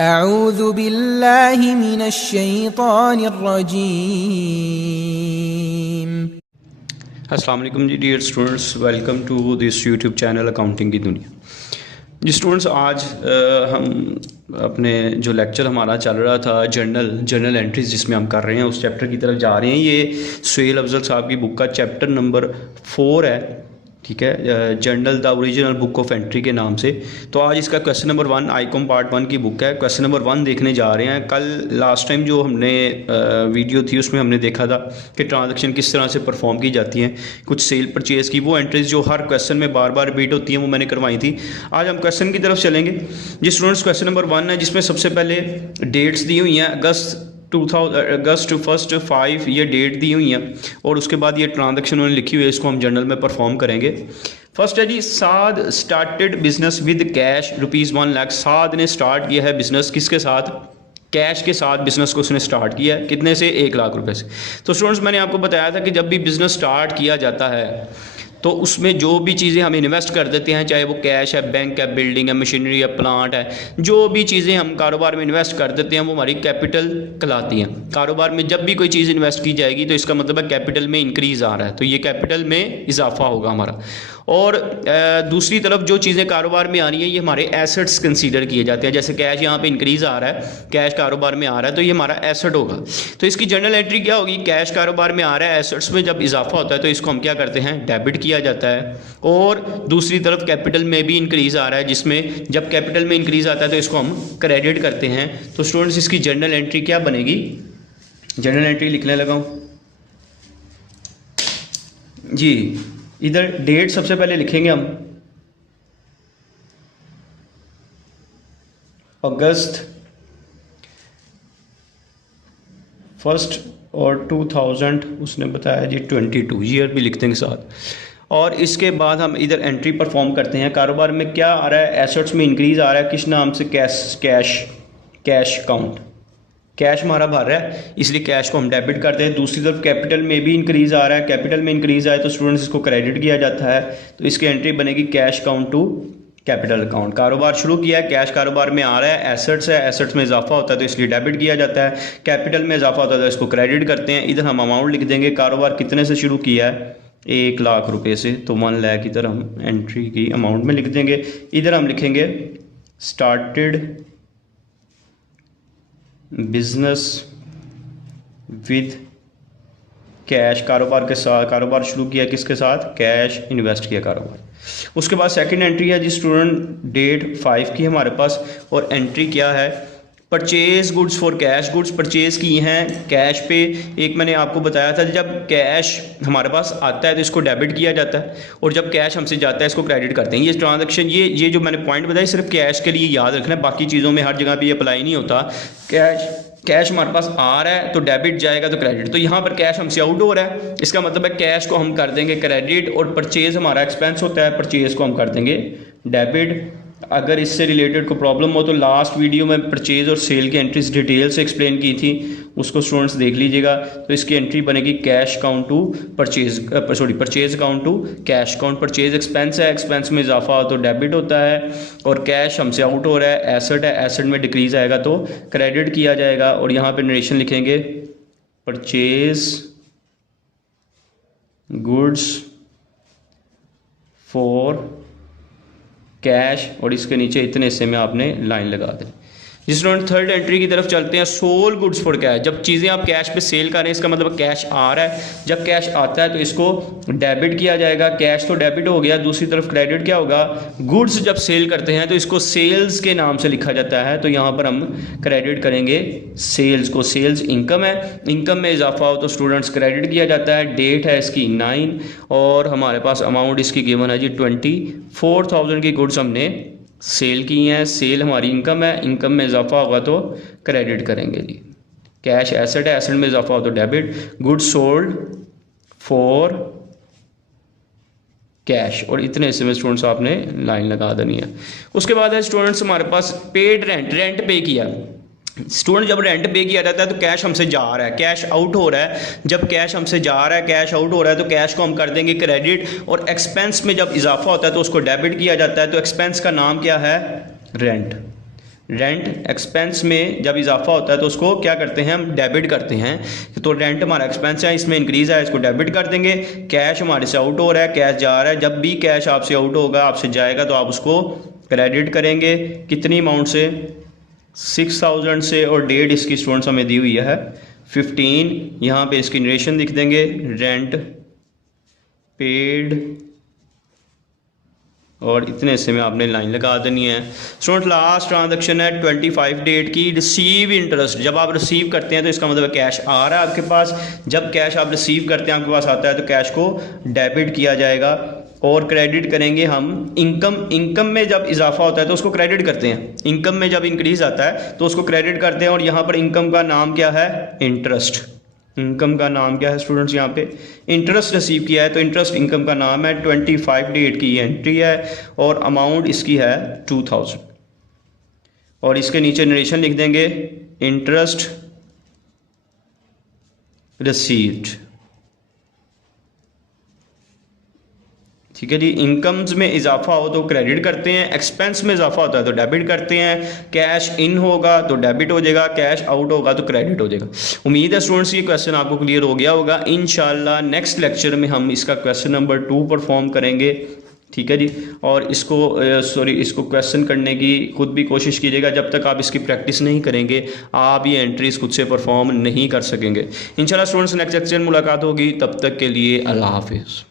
अऊज़ु बिल्लाहि मिनश्शैतानिर्रजीम। अस्सलाम वालेकुम जी dear students, welcome to this YouTube channel accounting की दुनिया। जी स्टूडेंट्स, आज हम अपने जो लेक्चर हमारा चल रहा था जर्नल एंट्रीज जिसमें हम कर रहे हैं उस चैप्टर की तरफ जा रहे हैं। ये सुहेल अफजल साहब की बुक का चैप्टर नंबर 4 है, ठीक है, journal the original book of entry के नाम से। तो आज इसका क्वेश्चन नंबर 1 आईकॉम पार्ट 1 की बुक है। क्वेश्चन नंबर 1 देखने जा रहे हैं। कल लास्ट टाइम जो हमने वीडियो थी उसमें हमने देखा था कि ट्रांजैक्शन किस तरह से परफॉर्म की जाती हैं, कुछ सेल परचेज की वो एंट्रीज जो हर क्वेश्चन में बार बार रिपीट होती हैं वो मैंने करवाई थी। आज हम क्वेश्चन की तरफ चलेंगे। जी स्टूडेंट्स, क्वेश्चन नंबर 1 है जिसमें सबसे पहले डेट्स दी हुई हैं। अगस्त 1 5 ये डेट दी हुई है और उसके बाद ये ट्रांजैक्शन उन्होंने लिखी हुई है, इसको हम जर्नल में परफॉर्म करेंगे। फर्स्ट है जी, Saad started business with cash ₹1 lakh. Saad ने स्टार्ट किया है बिजनेस किसके साथ? कैश के साथ बिजनेस को उसने स्टार्ट किया है। कितने से? 1 लाख रुपए से। तो स्टूडेंट्स, मैंने आपको बताया था कि जब भी बिजनेस स्टार्ट किया जाता है तो उसमें जो भी चीज़ें हम इन्वेस्ट कर देते हैं, चाहे वो कैश है, बैंक है, बिल्डिंग है, मशीनरी है, प्लांट है, जो भी चीज़ें हम कारोबार में इन्वेस्ट कर देते हैं वो हमारी कैपिटल कहलाती हैं। कारोबार में जब भी कोई चीज़ इन्वेस्ट की जाएगी तो इसका मतलब है कैपिटल में इंक्रीज़ आ रहा है, तो ये कैपिटल में इजाफा होगा हमारा। और दूसरी तरफ जो चीज़ें कारोबार में आ रही हैं ये हमारे एसेट्स कंसीडर किए जाते हैं। जैसे कैश यहाँ पे इंक्रीज़ आ रहा है, कैश कारोबार में आ रहा है तो ये हमारा एसेट होगा। तो इसकी जर्नल एंट्री क्या होगी? कैश कारोबार में आ रहा है, एसेट्स में जब इजाफा होता है तो इसको हम क्या करते हैं? डेबिट किया जाता है। और दूसरी तरफ कैपिटल में भी इंक्रीज़ आ रहा है, जिसमें जब कैपिटल में इंक्रीज़ आता है तो इसको हम क्रेडिट करते हैं। तो स्टूडेंट्स, इसकी जर्नल एंट्री क्या बनेगी? जर्नल एंट्री लिखने लगा हूँ जी। इधर डेट सबसे पहले लिखेंगे हम अगस्त 1 और 2000 उसने बताया जी 22 ईयर भी लिख देंगे साथ। और इसके बाद हम इधर एंट्री परफॉर्म करते हैं। कारोबार में क्या आ रहा है? एसेट्स में इंक्रीज़ आ रहा है, किस नाम से? Cash count. कैश हमारा भर रहा है इसलिए कैश को हम डेबिट करते हैं। दूसरी तरफ कैपिटल में भी इंक्रीज़ आ रहा है, कैपिटल में इंक्रीज़ आए तो स्टूडेंट्स इसको क्रेडिट किया जाता है। तो इसकी एंट्री बनेगी cash count to capital account. कारोबार शुरू किया है, कैश कारोबार में आ रहा है, एसेट्स है, एसेट्स में इजाफा होता है तो इसलिए डेबिट किया जाता है। कैपिटल में इजाफा होता है तो इसको क्रेडिट करते हैं। इधर हम अमाउंट लिख देंगे। कारोबार कितने से शुरू किया है? 1 लाख रुपए से, तो 1 लाख इधर हम एंट्री की अमाउंट में लिख देंगे। इधर हम लिखेंगे स्टार्टेड बिजनेस विद कैश। कारोबार के साथ, कारोबार शुरू किया किसके साथ? कैश। इन्वेस्ट किया कारोबार। उसके बाद सेकंड एंट्री है जी स्टूडेंट, डेट 5 की हमारे पास। और एंट्री क्या है? Purchase goods for cash. Goods purchase की हैं कैश पे। एक मैंने आपको बताया था जब कैश हमारे पास आता है तो इसको डेबिट किया जाता है और जब कैश हमसे जाता है इसको क्रेडिट करते हैं। ये ट्रांजैक्शन, ये जो मैंने पॉइंट बताया सिर्फ कैश के लिए याद रखना है, बाकी चीज़ों में हर जगह पे ये अप्लाई नहीं होता। कैश हमारे पास आ रहा है तो डेबिट जाएगा तो क्रेडिट। तो यहाँ पर कैश हमसे आउट हो रहा है, इसका मतलब है कैश को हम कर देंगे क्रेडिट और परचेज हमारा एक्सपेंस होता है, परचेज को हम कर देंगे डेबिट। अगर इससे रिलेटेड कोई प्रॉब्लम हो तो लास्ट वीडियो में परचेज और सेल की एंट्रीज डिटेल से एक्सप्लेन की थी, उसको स्टूडेंट्स देख लीजिएगा। तो इसकी एंट्री बनेगी cash account to purchase account to cash account. Purchase expense है, एक्सपेंस में इजाफा हो तो डेबिट होता है। और कैश हमसे आउट हो रहा है, एसेट है, एसेट में डिक्रीज आएगा तो क्रेडिट किया जाएगा। और यहाँ पे नरेशन लिखेंगे परचेज गुड्स फॉर कैश और इसके नीचे इतने हिस्से में आपने लाइन लगा दें। जिस थर्ड एंट्री की तरफ चलते हैं, सोल गुड्स फॉर कैश। जब चीज़ें आप कैश पे सेल कर रहे हैं इसका मतलब कैश आ रहा है, जब कैश आता है तो इसको डेबिट किया जाएगा। कैश तो डेबिट हो गया, दूसरी तरफ क्रेडिट क्या होगा? गुड्स जब सेल करते हैं तो इसको सेल्स के नाम से लिखा जाता है, तो यहाँ पर हम क्रेडिट करेंगे सेल्स को। सेल्स इनकम है, इनकम में इजाफा हो तो स्टूडेंट्स क्रेडिट किया जाता है। डेट है इसकी 9 और हमारे पास अमाउंट इसकी गिवन है जी 24,000 की गुड्स हमने सेल की हैं। सेल हमारी इनकम है, इनकम में इजाफा होगा तो क्रेडिट करेंगे जी। कैश एसेट है, एसेट में इजाफा हो तो debit. Goods sold for cash और इतने हिस्से में स्टूडेंट्स आपने लाइन लगा देनी है। उसके बाद है स्टूडेंट्स हमारे पास पेड रेंट पे किया। स्टूडेंट जब रेंट पे किया जाता है तो कैश हमसे जा रहा है, कैश आउट हो रहा है। जब कैश हमसे जा रहा है, कैश आउट हो रहा है तो कैश को हम कर देंगे क्रेडिट। और एक्सपेंस में जब इजाफा होता है तो उसको डेबिट किया जाता है। तो एक्सपेंस का नाम क्या है? रेंट। रेंट एक्सपेंस में जब इजाफा होता है तो उसको क्या करते हैं, हम डेबिट करते हैं। तो रेंट हमारा एक्सपेंस है, इसमें इंक्रीज है, इसको डेबिट कर देंगे। कैश हमारे से आउट हो रहा है, कैश जा रहा है, जब भी कैश आपसे आउट होगा, आपसे जाएगा, तो आप उसको क्रेडिट करेंगे। कितनी अमाउंट से, 6000 से, और डेट इसकी स्टूडेंट्स हमें दी हुई है 15। यहाँ पे इसकी नरेशन लिख देंगे, रेंट पेड, और इतने से में आपने लाइन लगा देनी है। स्टूडेंट लास्ट ट्रांजैक्शन है 25 डेट की, रिसीव इंटरेस्ट। जब आप रिसीव करते हैं तो इसका मतलब कैश आ रहा है आपके पास। जब कैश आप रिसीव करते हैं आपके पास आता है तो कैश को डेबिट किया जाएगा और क्रेडिट करेंगे हम इनकम में जब इजाफा होता है तो उसको क्रेडिट करते हैं। इनकम में जब इंक्रीज आता है तो उसको क्रेडिट करते हैं। और यहाँ पर इनकम का नाम क्या है, इंटरेस्ट। इनकम का नाम क्या है स्टूडेंट्स, यहाँ पे इंटरेस्ट रिसीव किया है तो इंटरेस्ट इनकम का नाम है। 25 डेट की एंट्री है और अमाउंट इसकी है 2000। और इसके नीचे नरेशन लिख देंगे, इंटरेस्ट रिसीव्ड। ठीक है जी। इनकम्स में इजाफा हो तो क्रेडिट करते हैं, एक्सपेंस में इजाफा होता है तो डेबिट करते हैं। कैश इन होगा तो डेबिट हो जाएगा, कैश आउट होगा तो क्रेडिट हो जाएगा। उम्मीद है स्टूडेंट्स ये क्वेश्चन आपको क्लियर हो गया होगा। इंशाल्लाह नेक्स्ट लेक्चर में हम इसका क्वेश्चन नंबर 2 परफॉर्म करेंगे। ठीक है जी। और इसको क्वेश्चन करने की खुद भी कोशिश कीजिएगा। जब तक आप इसकी प्रैक्टिस नहीं करेंगे आप ये एंट्रीज खुद से परफॉर्म नहीं कर सकेंगे। इंशाल्लाह स्टूडेंट्स नेक्स्ट लेक्चर में मुलाकात होगी, तब तक के लिए अल्लाह हाफिज़।